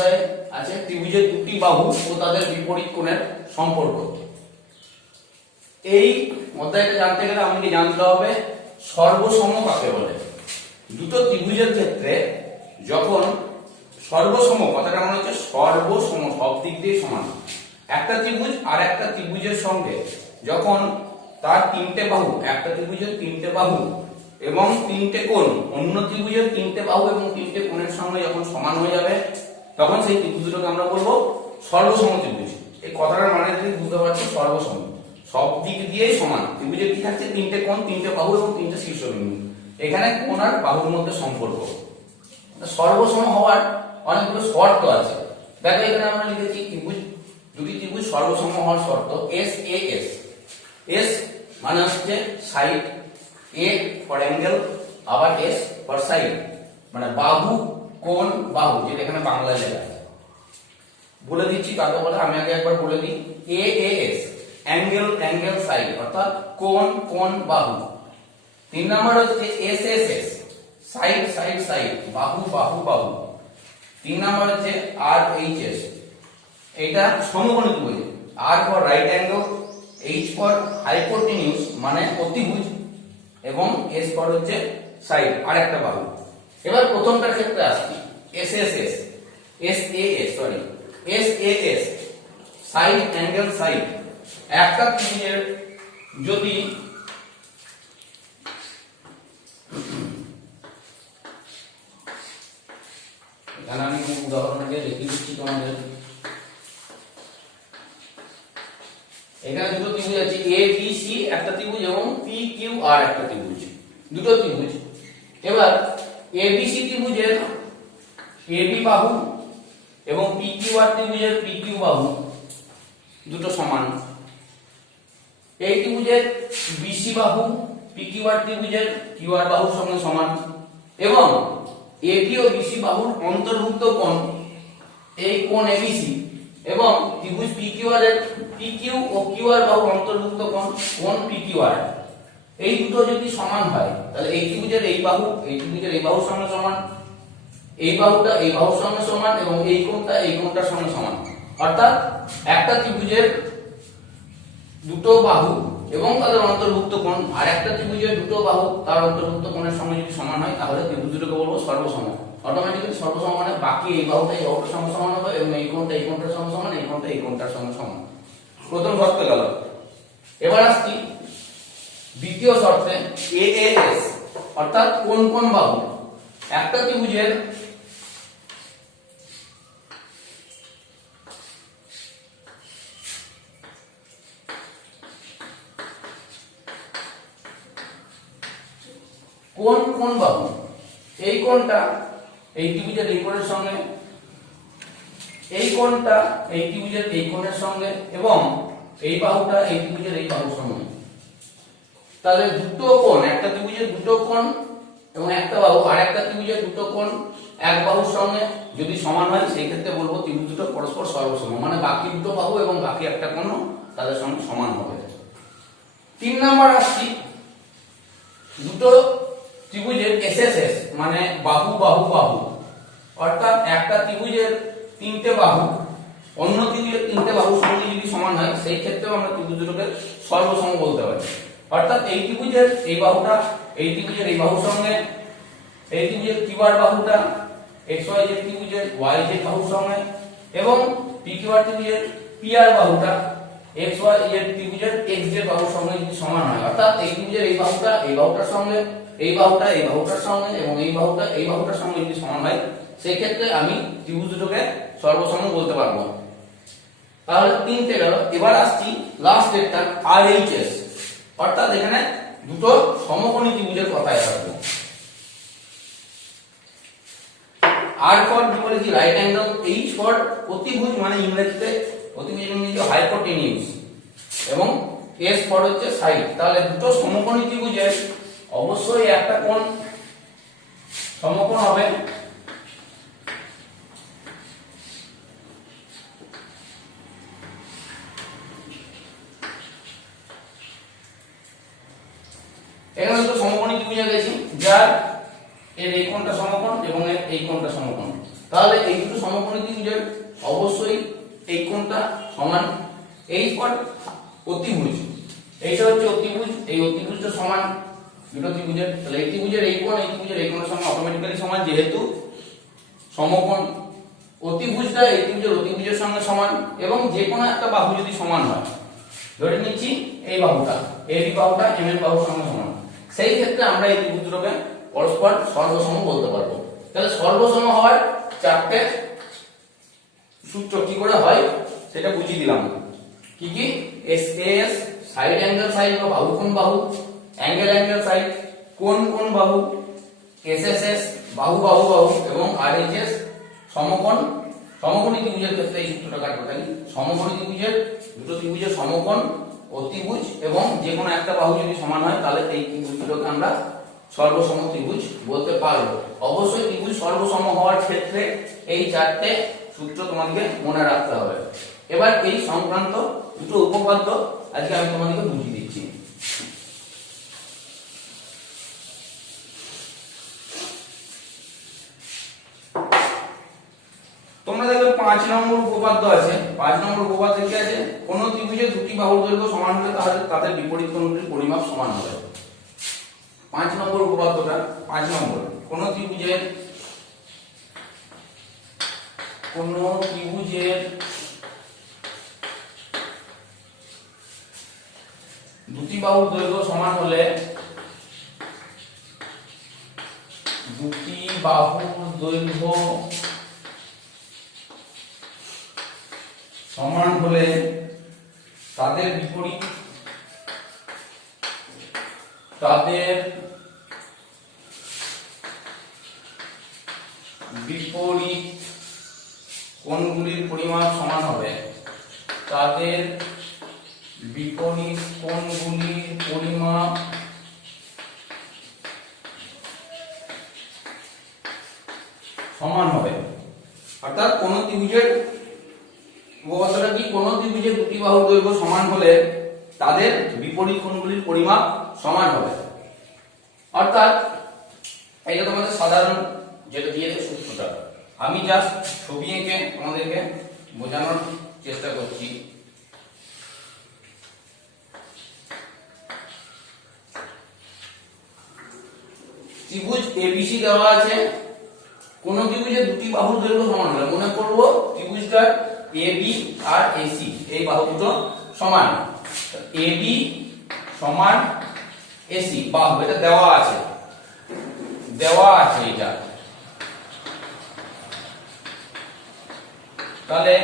অধ্যায়ে আছে ত্রিভুজের দুটি বাহু ও তাদের বিপরীত কোণের সম্পর্ক। এই অধ্যায়টা জানতে গেলে আমাকে জানতে হবে সর্বসম কাকে বলে। দুটো ত্রিভুজের ক্ষেত্রে যখন সর্বসম, কথাটা মানে হচ্ছে সর্বসম, সব দিক দিয়ে সমান, একটা ত্রিভুজ আর একটা ত্রিভুজের সঙ্গে যখন তার তিনটে বাহু, একটা ত্রিভুজের তিনটে বাহু এবং তিনটে কোণ অন্য ত্রিভুজের তিনটে বাহু এবং তিনটে কোণের সঙ্গে যখন সমান হয়ে যাবে, তখন সেই ত্রিভুজ দুটোকে আমরা বলবো সর্বসম ত্রিভুজ। এই কথাটার মানে যদি বুঝতে পারছো, সর্বসম সব দিক দিয়েই সমান। ত্রিভুজে কি থাকছে? তিনটে কোণ, তিনটে বাহু এবং তিনটে শীর্ষবিন্দু। এখানে কোণ আর বাহুর মধ্যে সম্পর্ক। সর্বসম হওয়ার অনেকগুলো শর্ত আছে। দেখো এখানে আমরা লিখেছি ত্রিভুজ, দুটি ত্রিভুজ সর্বসম হওয়ার শর্ত এস এ এস। এস মানে হচ্ছে সাইড, এ ফর অ্যাঙ্গেল, আবার এস ফর সাইড, মানে বাহু, কোণ, বাহু, যেটা এখানে বাংলায় লেখা আছে। বলে দিচ্ছি কাকে বলে, আমি আগে একবার বলে দিই। A A S angle, angle side, অর্থাৎ কোণ, কোণ, বাহু। 3 নাম্বার হচ্ছে S S S side, side, side, বাহু, বাহু, বাহু। 3 নাম্বার হচ্ছে আর এইচ এস, এটা সমকোণী ত্রিভুজ। R for right angle, H for hypotenuse মানে অতিভুজ, এবং এস ফর হচ্ছে সাইড, আর একটা বাহু। এবার প্রথমটার ক্ষেত্রে আসছি, S S S, S A S, sorry, S A S side, angle, side. একটা ত্রিভুজের যদি এখানে আমি উদাহরণ আগে লিখে দিচ্ছি তোমাদের। এখানে দুটো ত্রিভুজ আছে, এ বি সি একটা ত্রিভুজ এবং পি কিউ আর একটা ত্রিভুজ, দুটো ত্রিভুজ। এবার এ বি সি ত্রিভুজের এ বি বাহু এবং পি কিউ আর ত্রিভুজের পি কিউ বাহু দুটো সমান। এই ত্রিভুজের বিসি বাহু পি কিউ আর ত্রিভুজের কিউ আর বাহুর সঙ্গে সমান, এবং এবি ও বিসি বাহুর অন্তর্ভুক্ত কোণ এই কোণ এবিসি, এবং ত্রিভুজ পিকিউআর এর পিকিউ ও কিউআর বাহুর অন্তর্ভুক্ত কোণ পিকিউআর, এই দুটো যদি সমান হয় তাহলে এই ত্রিভুজের এই বাহু এই ত্রিভুজের এই বাহুর সঙ্গে সমান, এই বাহুটা এই বাহুর সঙ্গে সমান, এবং এই কোণটা এই কোণটার সঙ্গে সমান। অর্থাৎ একটা ত্রিভুজের দুটো বাহু এবং তাদের অন্তর্ভুক্ত কোণ আর একটা ত্রিভুজের দুটো বাহু তার অন্তর্ভুক্ত কোণের সঙ্গে যদি সমান হয়, তাহলে ত্রিভুজ দুটোকে বলবো সর্বসম। অটোমেটিক্যালি সর্বসম মানে বাকি এই বাহুটা এই বাহুটার সঙ্গে সমান হবে, এবং এই কোণটা এই কোণটার সঙ্গে সমান, এই কোণটা এই কোণটার সঙ্গে সমান। প্রথম শর্তে গেল। এবার আসছি দ্বিতীয় শর্তে, এ এ এস অর্থাৎ কোণ, কোণ, বাহু। একটা ত্রিভুজের কোণ, কোণ, বাহু, এই কোণটা এই ত্রিভুজের এই কোণের সঙ্গে, এই কোণটা এই ত্রিভুজের এই কোণের সঙ্গে, এবং এই বাহুটা এই ত্রিভুজের এই বাহুর সঙ্গে। তাহলে দুটো কোণ, একটা ত্রিভুজের দুটো কোণ এবং একটা বাহু আর একটা ত্রিভুজের দুটো কোণ এক বাহুর সঙ্গে যদি সমান হয়, সেই ক্ষেত্রে বলবো ত্রিভুজ দুটো পরস্পর সর্বসম, মানে বাকি দুটো বাহু এবং বাকি একটা কোণ তাদের সঙ্গে সমান হবে। 3 নাম্বার আসছি, দুটো ত্রিভুজের এসএসএস মানে বাহু, বাহু, বাহু, অর্থাৎ একটা ত্রিভুজের তিনটে বাহু অন্য ত্রিভুজের তিনটে বাহুর সঙ্গে যদি সমান হয়, সেই ক্ষেত্রেও আমরা ত্রিভুজ দুটোকে সর্বসম বলতে পারি। অর্থাৎ এই ত্রিভুজের এই বাহুটা এই ত্রিভুজের এই বাহুর সঙ্গে, এই ত্রিভুজের কিউআর বাহুটা এক্স ওয়াই জেড ত্রিভুজের ওয়াই জেড বাহুর সঙ্গে, এবং পিকিউআর ত্রিভুজের পিআর বাহুটা এক্স ওয়াই জেড ত্রিভুজের এক্স জেড বাহুর সঙ্গে যদি সমান হয়, অর্থাৎ এই ত্রিভুজের এই বাহুটা এই বাহুটার সঙ্গে, এই বাহুটা এই বাহুটার সঙ্গে, এবং এই বাহুটা এই বাহুটার সঙ্গে যদি সমান হয়, সেই ক্ষেত্রে আমি ত্রিভুজ দুটোকে সর্বসম বলতে পারবো। তাহলে 3টে গেল। এবার আসছি লাস্ট একটা, আর এইচ এস, অর্থাৎ এখানে দুটো সমকোণী ত্রিভুজের কথাই আসবে। আর ফর কি বলেছি? রাইট অ্যাঙ্গেল, এইচ ফর অতিভুজ মানে ইংরেজিতে অতিভুজ ইংরেজিতে হাইপোটেনিউস, এবং এস ফর হচ্ছে সাইড। তাহলে দুটো সমকোণী ত্রিভুজের অবশ্যই একটা কোণ সমকোণ হবে, এখানে তো সমকোণী ত্রিভুজ গেছি, যার এর এই কোণটা সমকোণ এবং এর এই কোণটা সমকোণ। তাহলে এই দুটো সমকোণী ত্রিভুজের অবশ্যই এই কোণটা সমান। এইবার অতিভুজ, এইটা হচ্ছে অতিভুজ, এই অতিভুজটা সমান দুটো ত্রিভুজের। তাহলে এই ত্রিভুজের এই কোণ এই ত্রিভুজের এই কোণের সঙ্গে অটোমেটিক্যালি সমান, যেহেতু সমকোণ। অতিভুজটা এই ত্রিভুজের অতিভুজের সঙ্গে সমান, এবং যে কোনো একটা বাহু যদি সমান হয়, ধরে নিচ্ছি এই বাহুটা এবি বাহুটা এম এর বাহুর সঙ্গে সমান, সেই ক্ষেত্রে আমরা এই ত্রিভুজ দুটোকে পরস্পর সর্বসম বলতে পারবো। তাহলে সর্বসম হওয়ার চারটে সূত্র কি করে হয় সেটা বুঝিয়ে দিলাম। কি কি? এসএস সাইড অ্যাঙ্গেল সাইড বা বাহু কোণ বাহু, অ্যাঙ্গেল অ্যাঙ্গেল সাইড কোণ কোণ বাহু, এসএসএস বাহু বাহু বাহু, এবং আরএইচএস সমকোণ। সমকোণী ত্রিভুজের ক্ষেত্রে এই সূত্রটা কাটবে থাকি। সমকোণী ত্রিভুজের দুটো ত্রিভুজের সমকোণ, অতিভুজ এবং যে কোনো একটা বাহু যদি সমান হয় তাহলে এই ত্রিভুজ দুটোকে আমরা সর্বসম ত্রিভুজ বলতে পারবো। অবশ্যই ত্রিভুজ সর্বসম হওয়ার ক্ষেত্রে এই চারটে সূত্র তোমাদেরকে মনে রাখতে হবে। এবার এই সংক্রান্ত দুটো উপপাদ্য আজকে আমি তোমাদেরকে বুঝিয়ে দিচ্ছি। তোমরা দেখবে 5 নম্বর উপপাদ্য আছে। 5 নম্বর উপপাদ্য কি আছে? কোন ত্রিভুজের দুটি বাহুর দৈর্ঘ্য সমান হলে তাদের বিপরীত কোণগুলির পরিমাপ সমান হবে। 5 নম্বর উপপাদ্যটা 5 নম্বর, কোন ত্রিভুজের দুটি বাহুর দৈর্ঘ্য সমান হলে দুটি বাহুর দৈর্ঘ্য সমান হলে তাদের বিপরীত কোণগুলির পরিমাপ সমান হবে। তাদের বিপরীত কোণগুলির পরিমাপ সমান হবে। অর্থাৎ কোন ত্রিভুজের উপপাদ্যটা কি? কোন ত্রিভুজের দুটি বাহুর দৈর্ঘ্য সমান হলে তাদের বিপরীত কোণগুলির পরিমাপ সমান হবে। অর্থাৎ এটা তোমাদের সাধারণ যেটা দিয়ে দেয় সূত্রটা, আমি জাস্ট ছবি এঁকে তোমাদেরকে বোঝানোর চেষ্টা করছি। ত্রিভুজ এবিসি দেওয়া আছে। কোন ত্রিভুজের দুটি বাহুর দৈর্ঘ্য সমান হলে মনে করব ত্রিভুজটার এবি আর এসি এই বাহু দুটো সমান। এবি সমান এসি বাহু, এটা দেওয়া আছে এটা। তাহলে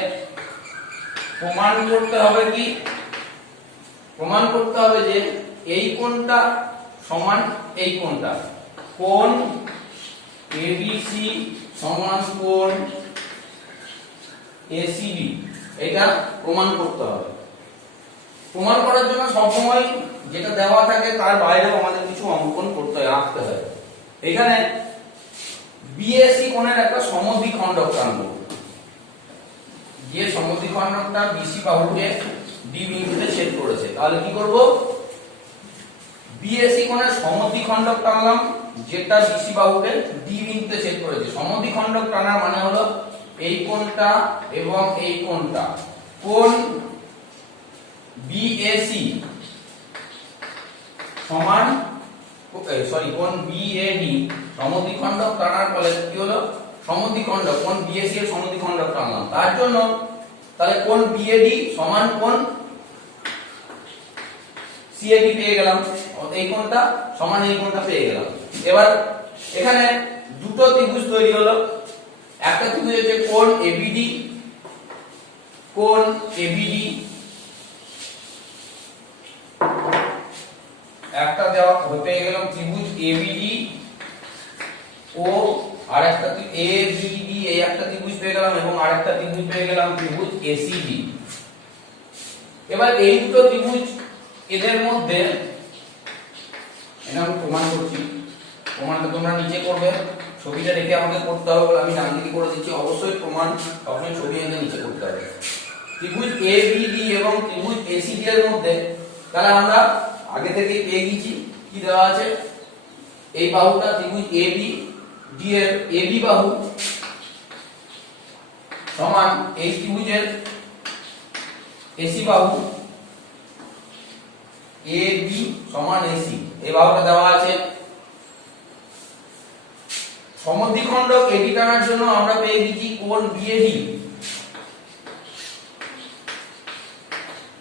প্রমাণ করতে হবে কি? প্রমাণ করতে হবে যে এই কোণটা সমান এই কোণটা, কোণ এবিসি সমান কোণ এসিবি, এটা প্রমাণ করতে হবে। প্রমাণ করার জন্য সবসময় যেটা দেওয়া থাকে তার বাইরেও আমাদের কিছু অঙ্কন করতে হয়, আঁকতে হয়। এখানে বিএসি কোণের একটা সমদ্বিখণ্ডক আনবো, যে সমদ্বিখণ্ডকটা বিসি বাহুকে ডি বিন্দুতে ছেদ করেছে। তাহলে কি করব? বিএসি কোণের সমদ্বিখণ্ডক টানলাম যেটা বিসি বাহুকে ডি বিন্দুতে ছেদ করেছে। সমদ্বিখণ্ডক টানার মানে হলো এই কোণটা এবং এই কোণটা, কোণ বিএসি সমান কোণ বিএডি সমদ্বিখণ্ডক টানার ফলে কি হলো? সমদ্বিখণ্ডক কোণ বিএসি এর সমদ্বিখণ্ডক টানলাম, তার জন্য তাহলে কোণ বিএডি সমান কোণ সিএডি পেয়ে গেলাম। এই কোণটা সমান এই কোণটা পেয়ে গেলাম। এবার এখানে দুটো ত্রিভুজ তৈরি হলো। একটা ত্রিভুজ হচ্ছে কোণ এবিডি, একটা দেওয়া পেয়ে গেলাম ত্রিভুজ এবিডি ও আরেকটা এবিডি, এই একটা ত্রিভুজ পেয়ে গেলাম, এবং আরেকটা ত্রিভুজ পেয়ে গেলাম ত্রিভুজ এসিডি। এবার এই দুটো ত্রিভুজ এদের মধ্যে এটা আমি প্রমাণ করছি, প্রমাণটা তোমরা নিচে করবে। ছবিটা রেখে আমাকে করতে হবে বলে আমি ডান দিকে করে দিচ্ছি। অবশ্যই প্রমাণ সবসময় ছবি এঁকে নিচে করতে হবে। ত্রিভুজ এবিডি এবং ত্রিভুজ এসিডি এর মধ্যে তাহলে আমরা আগে থেকে পেয়ে গেছি কি দেওয়া আছে? এই বাহুটা ত্রিভুজ এবি ডি এর এবি বাহু, সমান এই ত্রিভুজের এসি বাহু AB সমান AC, এই বাহুটা দেওয়া আছে। সমদ্বিখণ্ডক AD টানার জন্য আমরা পেয়ে গেছি কোণ BAD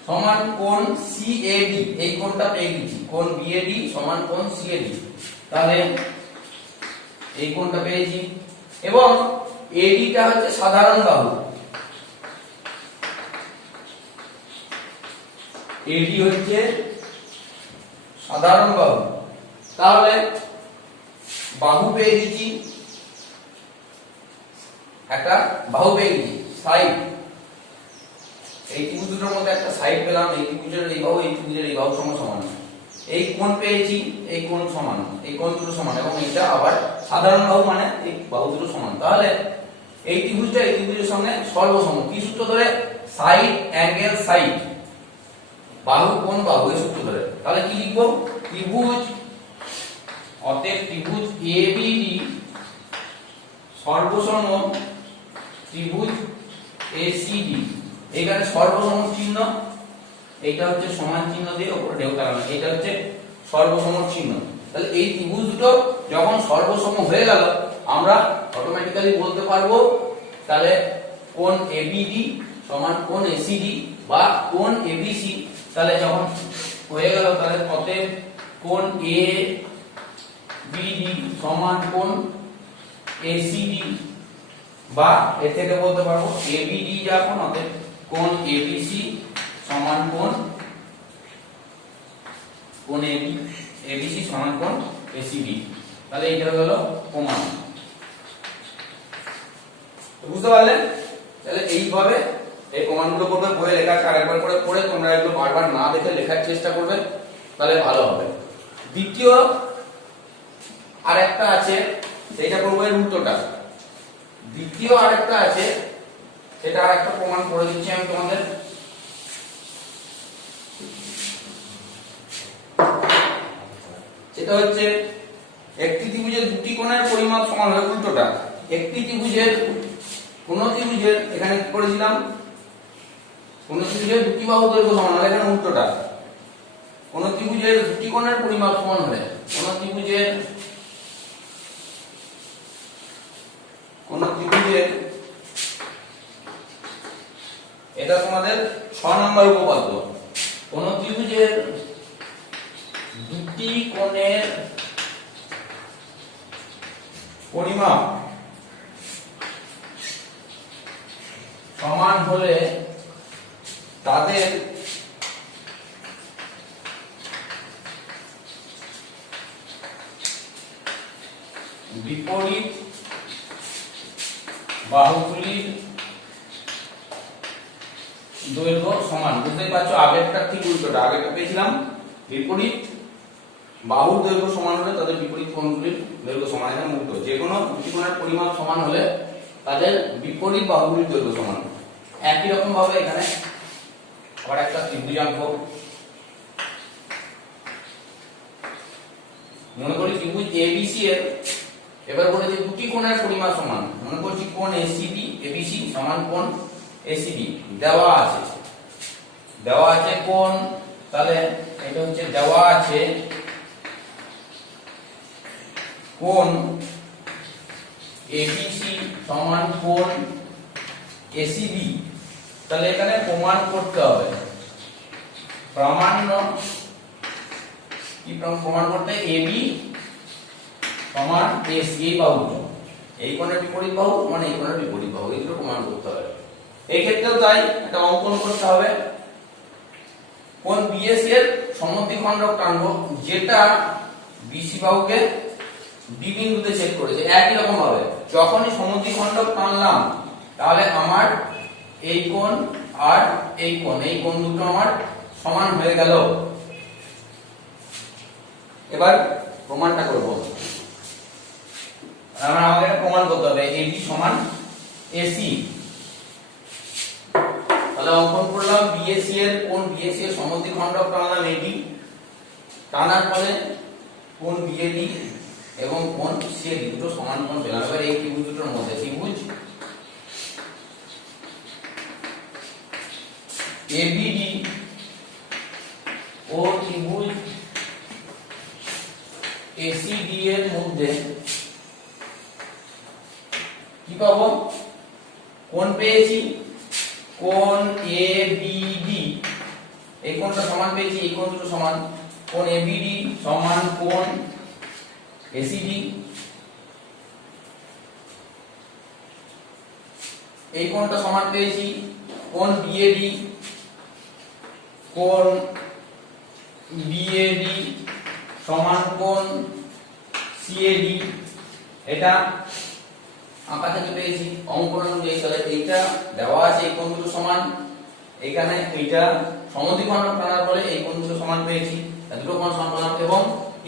সমান কোণ CAD, এই কোণটা পেয়ে গেছি, কোণ BAD সমান কোণ CAD। তাহলে এই কোণটা পেয়েছি এবং AD টা হচ্ছে সাধারণ বাহু, AD হচ্ছে সাধারণ বাহু। তাহলে বাহু পেয়ে গেছি, একটা বাহু পেয়ে গেছি, সাইড, এই ত্রিভুজ দুটোর মধ্যে একটা সাইড পেলাম, এই ত্রিভুজের এই বাহু এই ত্রিভুজের এই বাহু সমান। এই কোণ পেয়েছি, এই কোণ সমান, এই কোণ দুটো সমান এবং এটা আবার সাধারণ বাহু মানে এই বাহু দুটো সমান। তাহলে এই ত্রিভুজটা এই ত্রিভুজের সঙ্গে সর্বসম, কি সূত্র ধরে? সাইড অ্যাঙ্গেল সাইড, বাহু কোণ বাহু, এই সূত্র ধরে। তাহলে কি লিখবো? ত্রিভুজ, অতএব ত্রিভুজ ABD সর্বসম ত্রিভুজ ACD। এখানে সর্বসম চিহ্ন, এইটা হচ্ছে সমান চিহ্ন দিয়ে উপরে ঢেউ লাগানো, এটা হচ্ছে সর্বসম চিহ্ন। তাহলে এই ত্রিভুজ দুটো যখন সর্বসম হয়ে গেল আমরা অটোমেটিক্যালি বলতে পারবো তাহলে কোণ ABD সমান কোণ ACD বা কোণ ABC। তাহলে যখন হয়ে গেল তাহলে অতএব কোণ ABD সমান কোণ ACD বা এর থেকে বলতে পারবো ABD যা কোণ, অতএব কোণ ABC সমান কোণ ABC সমান কোণ ACD। তাহলে এটা হলো প্রমাণ। বুঝতে পারলেন? তাহলে এইভাবে এই প্রমাণগুলো করবে, বইয়ে লেখা আছে, আরেকবার করে পড়ে তোমরা এগুলো বারবার না দেখে লেখার চেষ্টা করবে, তাহলে ভালো হবে। দ্বিতীয় আরেকটা আছে, সেটা করবো এর উল্টোটা। দ্বিতীয় আরেকটা আছে, সেটা আরেকটা প্রমাণ করে দিচ্ছি আমি তোমাদের। সেটা হচ্ছে একটি ত্রিভুজের দুটি কোণের পরিমাপ সমান হলে, উল্টোটা, একটি ত্রিভুজের কোন ত্রিভুজের, এখানে কি করেছিলাম, কোন ত্রিভুজের দুটি বাহু দৈর্ঘ্য সমান হলে, এখানে উল্টোটা, কোন ত্রিভুজের দুটি কোণের পরিমাপ সমান হলে, কোন ত্রিভুজের এটা তোমাদের 6 নম্বর উপপাদ্য, কোন ত্রিভুজের দুটি কোণের পরিমাপ সমান হলে তাদের বিপরীত বাহুগুলির দৈর্ঘ্য সমান। বুঝতেই পারছো, আগেরটা ঠিক উল্টোটা, আগেরটা পেয়েছিলাম বিপরীত বাহুর দৈর্ঘ্য সমান হলে তাদের বিপরীত কোণগুলির দৈর্ঘ্য সমান, এখানে উল্টো, যে কোনো দুটি কোণের পরিমাপ সমান হলে তাদের বিপরীত বাহুগুলির দৈর্ঘ্য সমান। একই রকম ভাবে এখানে আবার একটা ত্রিভুজ আঁকবো। মনে করি ত্রিভুজ ABC এর, এবার বলে যে দুটি কোণের পরিমাপ সমান, মনে করছি কোণ ACB ABC সমান কোণ ACB দেওয়া আছে কোণ, তাহলে এটা হচ্ছে দেওয়া আছে কোণ ABC সমান কোণ ACB। তাহলে এখানে প্রমাণ করতে হবে, প্রামাণ্য কি প্রমাণ করতে, AB সমান AC, এই বাহুটা, এই কোণের বিপরীত বাহু মানে এই কোণের বিপরীত বাহু, এগুলো প্রমাণ করতে হবে। এই ক্ষেত্রেও তাই, একটা অঙ্কন করতে হবে। কোণ BAC এর সমদ্বিখণ্ডক টানবো, যেটা BC বাহুকে B বিন্দুতে ছেদ করেছে। একই রকম ভাবে যখনই সমদ্বিখণ্ডক টানলাম তাহলে আমার এই কোণ আর এই কোণ দুটো আমার সমান হয়ে গেল। এবার প্রমাণটা করব, আমাকে এটা প্রমাণ করতে হবে AB সমান AC। তাহলে অঙ্কন করলাম BAC এর কোণ BAC এর সমদ্বিখণ্ডক টানলাম AB, টানার পরে কোণ BAD এবং কোণ CAD দুটো সমান কোণ পেলাম। এবার এই ত্রিভুজ দুটোর মধ্যে, ত্রিভুজ এবিডি ও ত্রিভুজ এসিডি এর মধ্যে কি পাবো? কোণ পেয়েছি, কোণ এবিডি, এই কোণটা সমান পেয়েছি, এই কোণ দুটো সমান, কোণ এবিডি সমান কোণ এসিডি, এই কোণটা সমান পেয়েছি কোণ বিএডি, কোণ বিএডি সমান কোণ সিএডি, এটা আঁকা থেকে পেয়েছি অঙ্কন অনুযায়ী। তাহলে এইটা দেওয়া আছে, এই কোণ দুটো সমান, এখানে এইটা সমদ্বিখণ্ড টানার ফলে এই কোণ দুটো সমান পেয়েছি, দুটো কোণ সমান পেলাম, এবং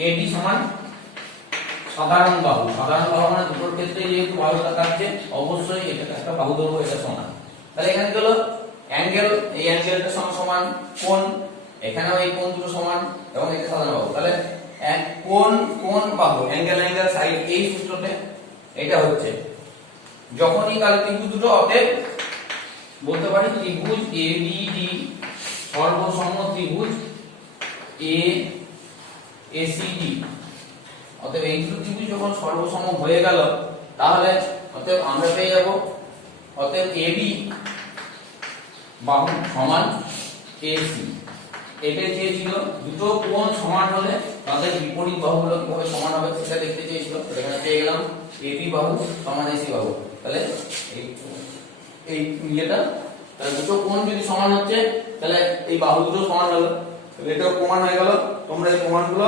এডি সমান সাধারণ বাহু। সাধারণ বাহু মানে দুটোর ক্ষেত্রে যেহেতু বাহু থাকছে অবশ্যই এটা একটা বাহু দৈর্ঘ্য, এটা সমান। তাহলে এখানে গেল অ্যাঙ্গেল, এই অ্যাঙ্গেলটার সঙ্গে সমান কোণ, এখানেও এই কোণ দুটো সমান এবং এটা সাধারণ বাহু। তাহলে কোণ কোণ বাহু, অ্যাঙ্গেল অ্যাঙ্গেল সাইড, এই সূত্রতে এটা হচ্ছে যখনই তাহলে ত্রিভুজ দুটো, অতএব বলতে পারি ত্রিভুজ এবিডি সর্বসম ত্রিভুজ এ এসিডি। অতএব এই দুটো ত্রিভুজ যখন সর্বসম হয়ে গেল তাহলে অতএব আমরা পেয়ে যাব, অতএব এবি বাহু সমান এসি। এটাই চেয়েছিল, দুটো কোণ সমান হলে তাদের বিপরীত বাহুগুলো কিভাবে সমান হবে সেটা দেখতে চেয়েছিল। এখানে পেয়ে গেলাম এবি বাহু সমান এসি বাহু। তাহলে এই ইয়েটা, তাহলে দুটো কোণ যদি সমান হচ্ছে তাহলে এই বাহু দুটো সমান হলো, এটাও প্রমাণ হয়ে গেল। তোমরা এই প্রমাণগুলো,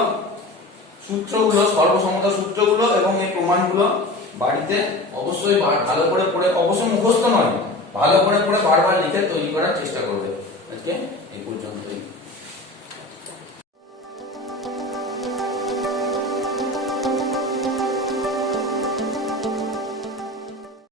সূত্রগুলো, সর্বসমতা সূত্রগুলো এবং এই প্রমাণগুলো বাড়িতে অবশ্যই ভালো করে পড়ে, অবশ্যই মুখস্থ নয়, ভালো করে পড়ে বারবার লিখে তৈরি করার চেষ্টা করবে। আজকে এই পর্যন্তই।